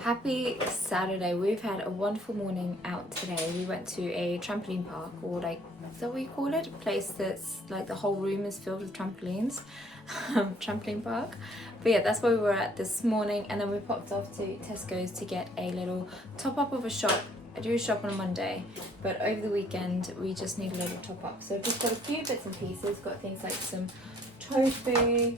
Happy Saturday. We've had a wonderful morning out today. We went to a trampoline park, or like, is that what you call it? A place that's like the whole room is filled with trampolines. Trampoline park. But yeah, that's where we were at this morning, and then we popped off to Tesco's to get a little top up of a shop. I do a shop on a Monday, but over the weekend we just need a little top up. So I've just got a few bits and pieces. Got things like some tofu,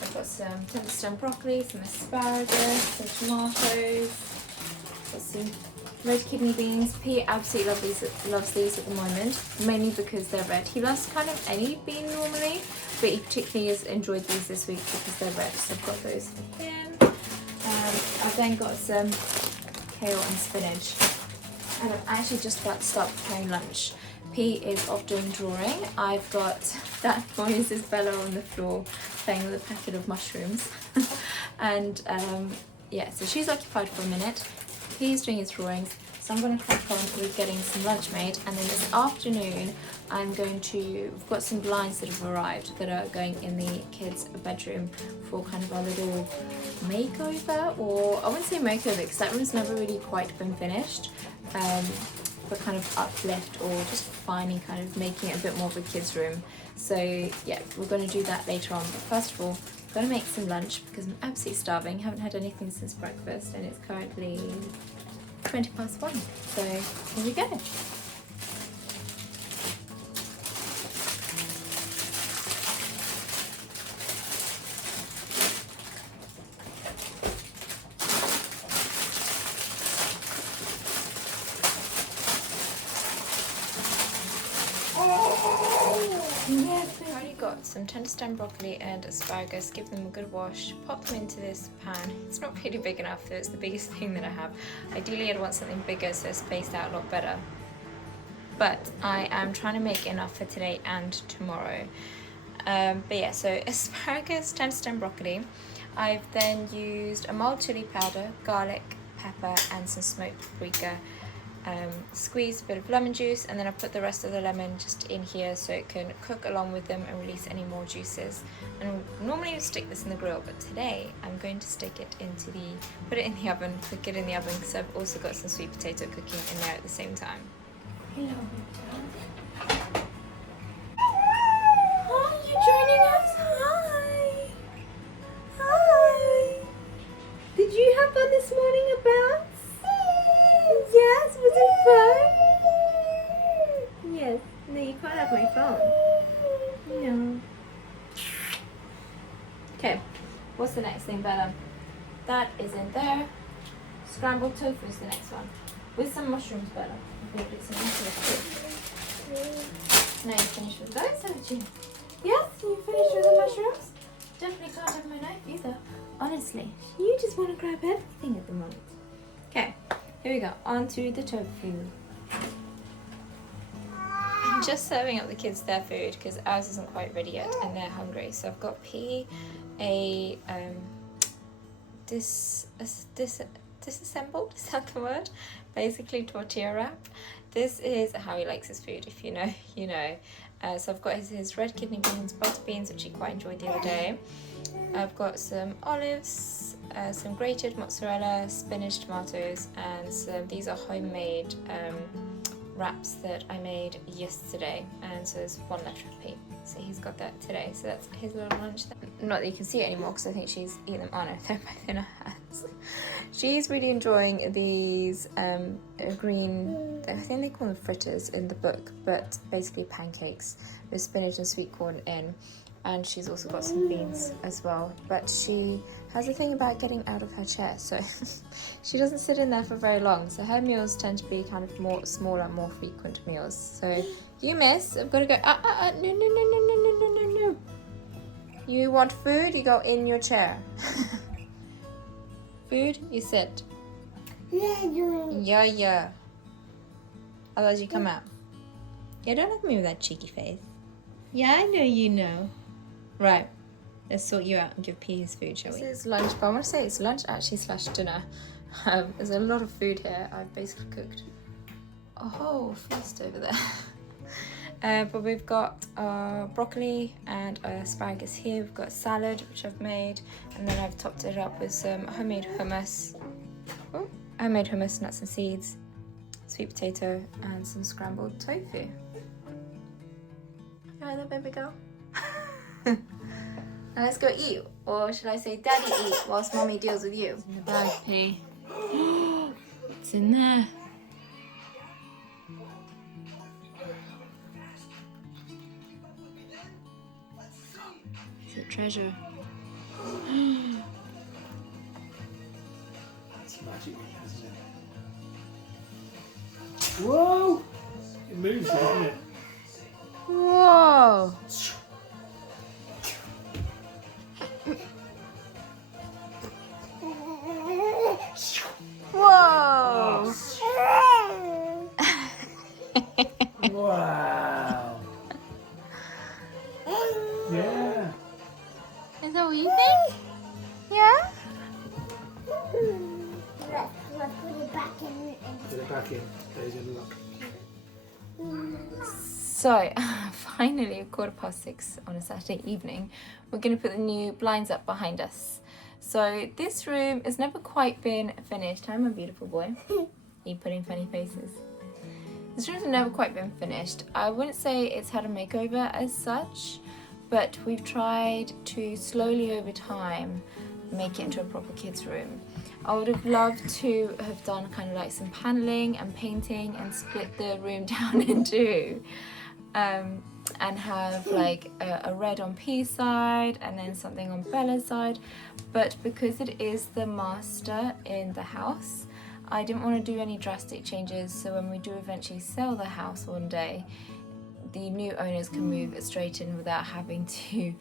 I've got some tender stem broccoli, some asparagus, some tomatoes, got some red kidney beans. P absolutely loves these at the moment, mainly because they're red. He loves kind of any bean normally, but he particularly has enjoyed these this week because they're red, so I've got those for him. I've then got some kale and spinach, and I'm actually just about to start preparing lunch. P is off doing drawing. I've got that noise is Bella on the floor playing with a packet of mushrooms. And yeah, so she's occupied for a minute. He's doing his drawings, so I'm going to crack on with getting some lunch made. And then this afternoon I'm going to, we've got some blinds that have arrived that are going in the kids' bedroom for kind of our little makeover, or I wouldn't say makeover because that room's never really quite been finished. But kind of uplift or just finally kind of making it a bit more of a kids room. So yeah, we're going to do that later on, but first of all I'm going to make some lunch because I'm absolutely starving. Haven't had anything since breakfast, and it's currently 1:20. So here we go. Yes, I've already got some tender stem broccoli and asparagus. Give them a good wash, pop them into this pan. It's not really big enough, so it's the biggest thing that I have. Ideally I'd want something bigger so it's spaced out a lot better, but I am trying to make enough for today and tomorrow. But yeah, so asparagus, tender stem broccoli. I've then used a mild chili powder, garlic, pepper and some smoked paprika. Squeezed a bit of lemon juice, and then I put the rest of the lemon just in here so it can cook along with them and release any more juices. And normally you stick this in the grill, but today I'm going to stick it into put it in the oven, cook it in the oven, because I've also got some sweet potato cooking in there at the same time. Hello. Oh, you're joining us? Hi. Hi. Did you have fun this morning about? Yes, was it fun? Yes. No, you can't have my phone. No. Okay, what's the next thing, Bella? That is in there. Scrambled tofu is the next one. With some mushrooms, Bella. I'm going to do some mushrooms. Now you finished with those, haven't you? Yes, you finished with the mushrooms? Definitely can't have my knife either. Honestly, you just want to grab everything at the moment. Okay. Here we go, on to the tofu. I'm just serving up the kids their food because ours isn't quite ready yet and they're hungry. So I've got P a disassembled, is that the word? Basically tortilla wrap. This is how he likes his food, if you know, you know. So I've got his red kidney beans, butter beans, which he quite enjoyed the other day. I've got some olives, some grated mozzarella, spinach, tomatoes, and these are homemade wraps that I made yesterday, and so there's one left for P. So he's got that today, so that's his little lunch. Not that you can see it anymore because I think she's eaten them. Oh no, they're both in her hands. She's really enjoying these green, I think they call them fritters in the book, but basically pancakes with spinach and sweet corn in. And she's also got some beans as well, but she has a thing about getting out of her chair, so she doesn't sit in there for very long, so her meals tend to be kind of more smaller, more frequent meals. So you miss, I've got to go, no. You want food, you go in your chair. Food, you sit. Yeah. Otherwise you come out. Yeah, don't look at me with that cheeky face. Yeah, I know you know. Right, let's sort you out and give P his food, shall we? This is lunch, but I want to say it's lunch actually slash dinner. There's a lot of food here. I've basically cooked a whole feast over there. But we've got broccoli and asparagus here. We've got salad, which I've made, and then I've topped it up with some homemade hummus. Oh, homemade hummus, nuts and seeds, sweet potato, and some scrambled tofu. Hi there, baby girl. Now let's go eat, or should I say daddy eat, whilst mommy deals with you? In the bag, P. What's in there? It's a treasure. It's magic, isn't it? Whoa! It moves, doesn't it? Whoa! Whoa! Wow! Yeah! Is that what you think? Yeah? Let's put it back in. Put it back in. There's a look. So, finally, 6:15 on a Saturday evening, we're going to put the new blinds up behind us. So, this room has never quite been finished. Hi, my beautiful boy. You putting funny faces. This room's never quite been finished. I wouldn't say it's had a makeover as such, but we've tried to slowly over time make it into a proper kids room. I would have loved to have done kind of like some paneling and painting and split the room down in two, and have like a red on P's side and then something on Bella's side, but because it is the master in the house, I didn't want to do any drastic changes, so when we do eventually sell the house one day, the new owners can move it straight in without having to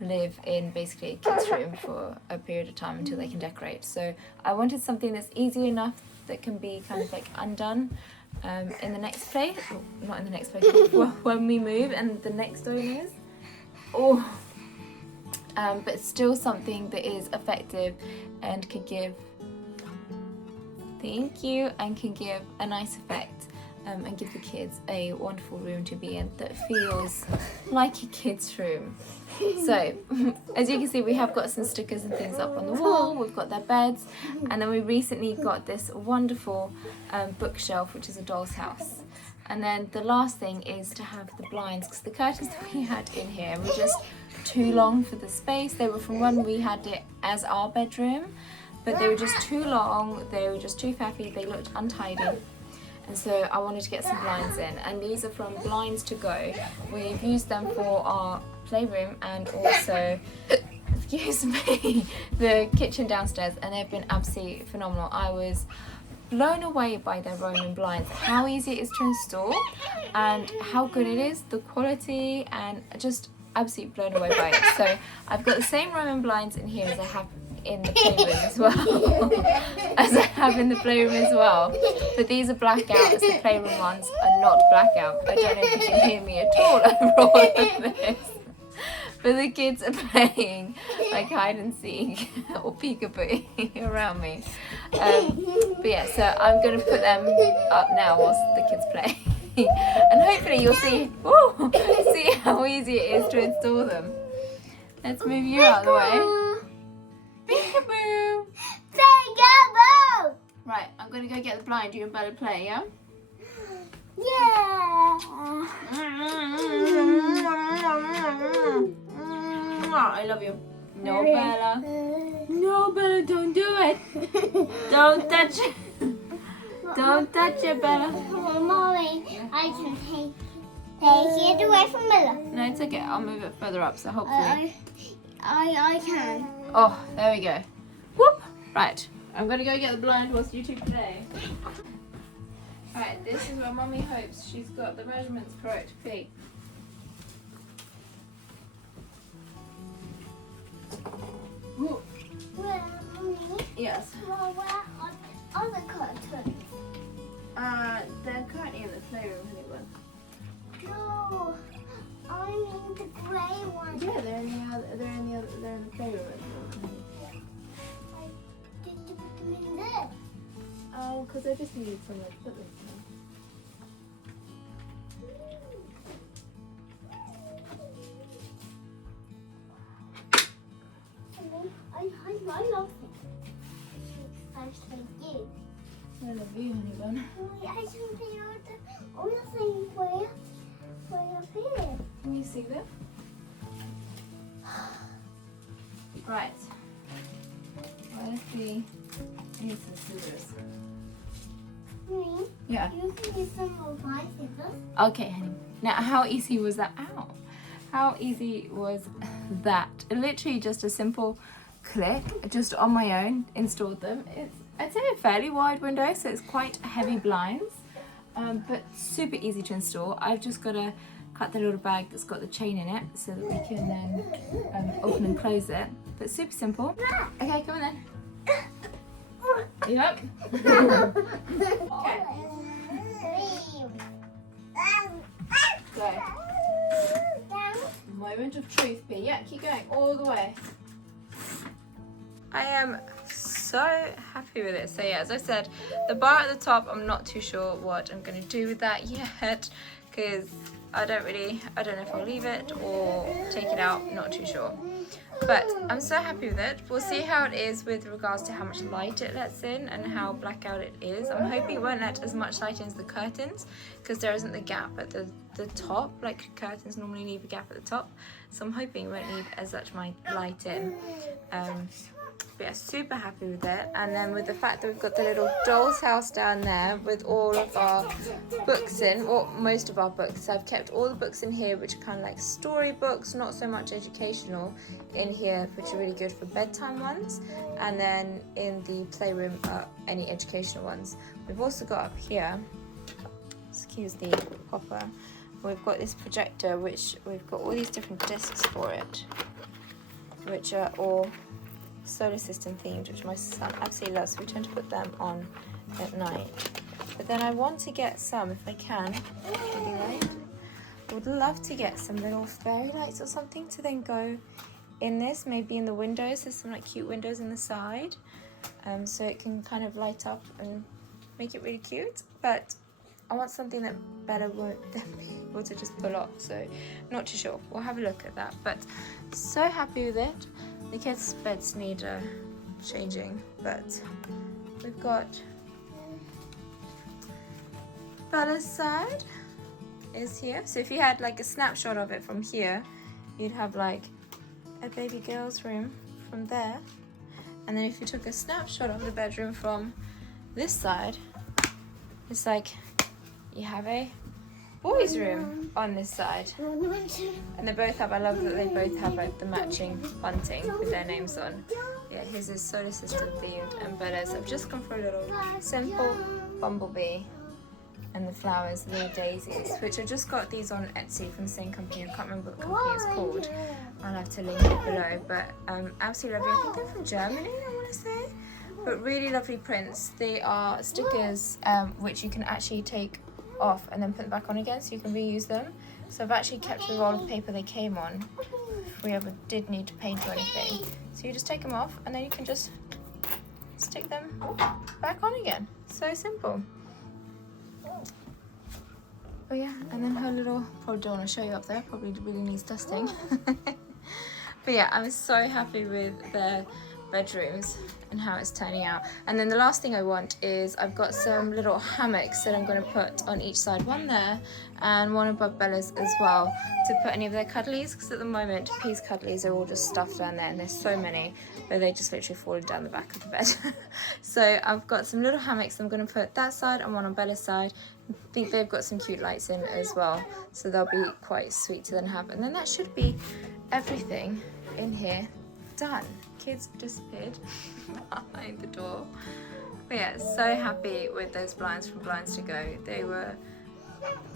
live in basically a kids room for a period of time until they can decorate. So I wanted something that's easy enough that can be kind of like undone in the next place, not in the next place, when we move and the next owners. But still something that is effective and could give, thank you, and can give a nice effect. And give the kids a wonderful room to be in that feels like a kid's room. So, as you can see, we have got some stickers and things up on the wall, we've got their beds, and then we recently got this wonderful bookshelf, which is a doll's house. And then the last thing is to have the blinds, because the curtains that we had in here were just too long for the space. They were from when we had it as our bedroom, but they were just too long, they were just too faffy, they looked untidy. And so I wanted to get some blinds in, and these are from Blinds to Go. We've used them for our playroom and also, excuse me, the kitchen downstairs, and they've been absolutely phenomenal. I was blown away by their Roman blinds, how easy it is to install and how good it is, the quality, and just absolutely blown away by it. So I've got the same Roman blinds in here as I have in the playroom as well, but these are blackout as the playroom ones are not blackout. I don't know if you can hear me at all over all of this, but the kids are playing like hide and seek or peekaboo around me, but yeah, so I'm going to put them up now whilst the kids play. And hopefully you'll see how easy it is to install them. Let's move you out of the way. Peekaboo! Peekaboo! Right, I'm going to go get the blind. You and Bella play, yeah? Yeah. I love you. No, Bella. No, Bella, don't do it. Don't touch it. Don't touch it, Bella. Mommy, I can take it away from Bella. No, it's okay. I'll move it further up, so hopefully. I can. Oh, there we go. Whoop! Right, I'm going to go get the blind whilst you two play. Right, this is where Mummy hopes she's got the measurements correct. P. Where, Mommy? Yes. Well, where are the other curtains? They're currently in the playroom, honey. No, I mean the grey ones. Yeah, they're in the playroom. I didn't put them in there. Oh, because I just needed somewhere to put them. for you. I love you, honey bun. I can see all the things way up here. Can you see them? Right. Where's the need some scissors? Me? Yeah. You can use some of my scissors. Okay, honey. Now, how easy was that? Ow. How easy was that? Literally just a simple click, just on my own, installed them. It's, I'd say, a fairly wide window, so it's quite heavy blinds, but super easy to install. I've just got to cut the little bag that's got the chain in it so that we can then open and close it. But super simple. Okay, come on then. You up? Okay. Go. Moment of truth, P. Yeah, keep going all the way. I am so happy with it. So yeah, as I said, the bar at the top, I'm not too sure what I'm going to do with that yet, because I don't know if I'll leave it or take it out, not too sure. But I'm so happy with it. We'll see how it is with regards to how much light it lets in and how blackout it is. I'm hoping it won't let as much light in as the curtains, because there isn't the gap at the top, like curtains normally leave a gap at the top. So I'm hoping it won't leave as much light in. But yeah, super happy with it. And then with the fact that we've got the little doll's house down there with all of our books in, or most of our books. So I've kept all the books in here, which are kind of like storybooks, not so much educational, in here, which are really good for bedtime ones. And then in the playroom are any educational ones. We've also got up here, excuse the popper, we've got this projector, which we've got all these different discs for it, which are all solar system themed, which my son absolutely loves, so we tend to put them on at night. But then I want to get some, if I can, maybe light. I would love to get some little fairy lights or something to then go in this, maybe in the windows. There's some like cute windows in the side, so it can kind of light up and make it really cute. But I want something that Bella won't then be able to just pull off, so not too sure. We'll have a look at that, but so happy with it. The kids' beds need changing, but we've got Bella's side is here. So if you had like a snapshot of it from here, you'd have like a baby girl's room from there. And then if you took a snapshot of the bedroom from this side, it's like you have a boys' room on this side. And they both have, I love that they both have like the matching bunting with their names on. Yeah, his is solar system themed, and Bella's, I've just gone for a little simple bumblebee and the flowers, the little daisies, which I just got these on Etsy from the same company. I can't remember what company it's called. I'll have to link it below, but absolutely lovely. I think they're from Germany, I want to say. But really lovely prints. They are stickers which you can actually take off and then put them back on again, so you can reuse them. So I've actually kept the roll of paper they came on if we ever did need to paint or anything. So you just take them off and then you can just stick them back on again. So simple. Oh yeah, and then her little, probably don't want to show you up there, probably really needs dusting. But yeah, I'm so happy with their bedrooms and how it's turning out. And then the last thing I want is I've got some little hammocks that I'm going to put on each side, one there and one above Bella's as well, to put any of their cuddlies, because at the moment P's cuddlies are all just stuffed down there, and there's so many but they just literally falling down the back of the bed. So I've got some little hammocks I'm going to put that side and one on Bella's side. I think they've got some cute lights in as well, so they'll be quite sweet to then have. And then that should be everything in here done. Kids disappeared behind the door. But yeah, so happy with those blinds from Blinds to Go. They were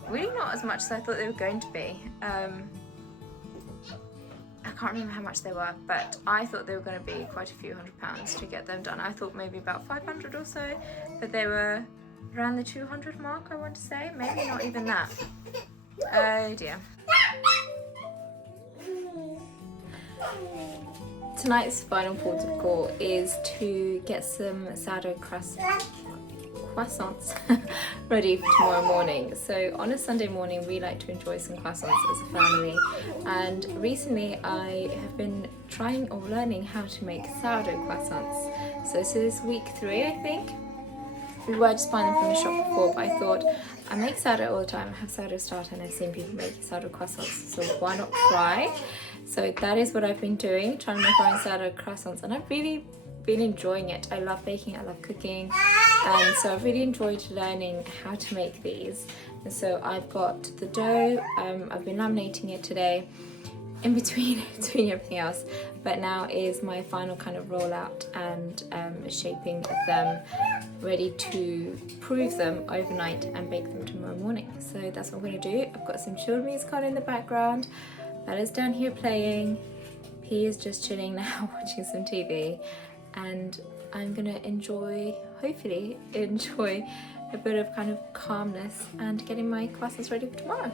really not as much as I thought they were going to be. I can't remember how much they were, but I thought they were going to be quite a few £100s to get them done. I thought maybe about 500 or so, but they were around the 200 mark, I want to say. Maybe not even that. Oh dear. Tonight's final port of call is to get some sourdough crust croissants ready for tomorrow morning. So on a Sunday morning we like to enjoy some croissants as a family, and recently I have been trying or learning how to make sourdough croissants. So this is week 3, I think. We were just buying them from the shop before, but I thought I make sourdough all the time. I have sourdough starter and I've seen people make sourdough croissants, so why not try? So that is what I've been doing, trying to make my own sourdough croissants, and I've really been enjoying it. I love baking, I love cooking, and so I've really enjoyed learning how to make these. And so I've got the dough, I've been laminating it today in between doing everything else, but now is my final kind of rollout and shaping of them, ready to prove them overnight and bake them tomorrow morning. So that's what I'm going to do. I've got some chilled music on in the background. Bella's down here playing. He is just chilling now watching some TV, and I'm going to hopefully enjoy a bit of kind of calmness and getting my croissants ready for tomorrow.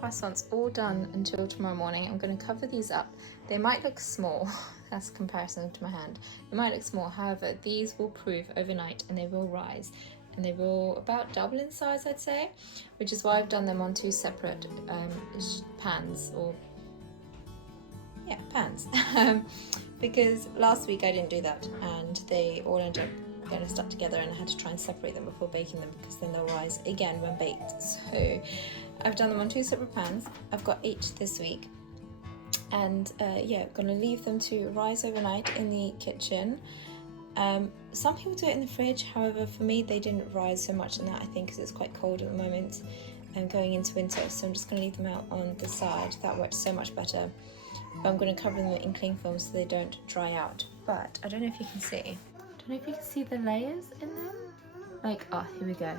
Croissants all done until tomorrow morning. I'm going to cover these up. They might look small, that's comparison to my hand. They might look small, however these will prove overnight and they will rise, and they will about double in size, I'd say, which is why I've done them on 2 separate pans, or yeah, pans. Because last week I didn't do that and they all ended up getting stuck together, and I had to try and separate them before baking them because then they'll rise again when baked. So I've done them on 2 separate pans. I've got 8 this week, and yeah, I'm gonna leave them to rise overnight in the kitchen. Some people do it in the fridge, however for me they didn't rise so much in that, I think, because it's quite cold at the moment and going into winter, so I'm just going to leave them out on the side. That works so much better. But I'm going to cover them in cling film so they don't dry out. But I don't know if you can see. I don't know if you can see the layers in them. Like, oh, here we go.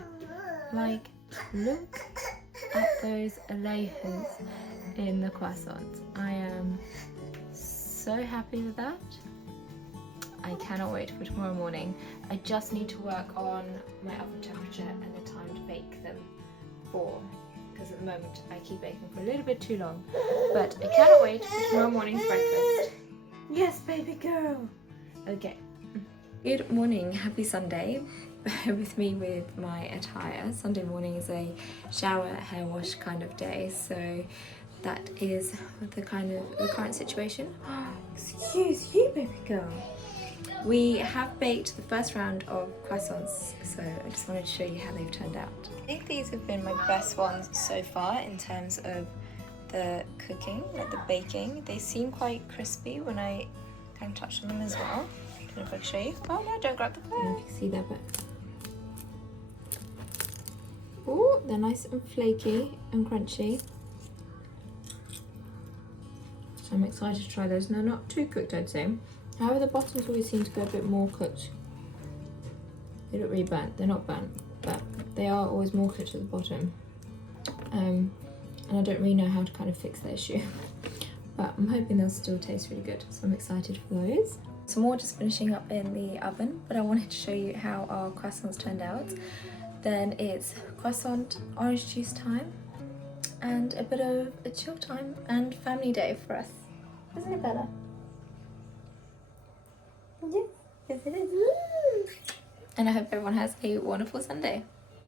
Like, look at those layers in the croissants. I am so happy with that. I cannot wait for tomorrow morning. I just need to work on my oven temperature and the time to bake them for, because at the moment I keep baking for a little bit too long. But I cannot wait for tomorrow morning's breakfast. Yes, baby girl. Okay. Good morning, happy Sunday. Bear with me with my attire. Sunday morning is a shower, hair wash kind of day, so that is the current situation. Excuse you, baby girl. We have baked the first round of croissants, so I just wanted to show you how they've turned out. I think these have been my best ones so far in terms of the cooking, like the baking. They seem quite crispy when I kind of touch on them as well. I don't know if I can show you. Oh no, don't grab the phone. I don't know if you can see that, but oh, they're nice and flaky and crunchy. So I'm excited to try those. They're not too cooked, I'd say. However, the bottoms always seem to go a bit more cooked. They look really burnt. They're not burnt, but they are always more cooked at the bottom. And I don't really know how to kind of fix that issue. But I'm hoping they'll still taste really good. So I'm excited for those. Some more just finishing up in the oven, but I wanted to show you how our croissants turned out. Then it's croissant orange juice time and a bit of a chill time and family day for us. Isn't it, Bella? Yes, yes it is. And I hope everyone has a wonderful Sunday.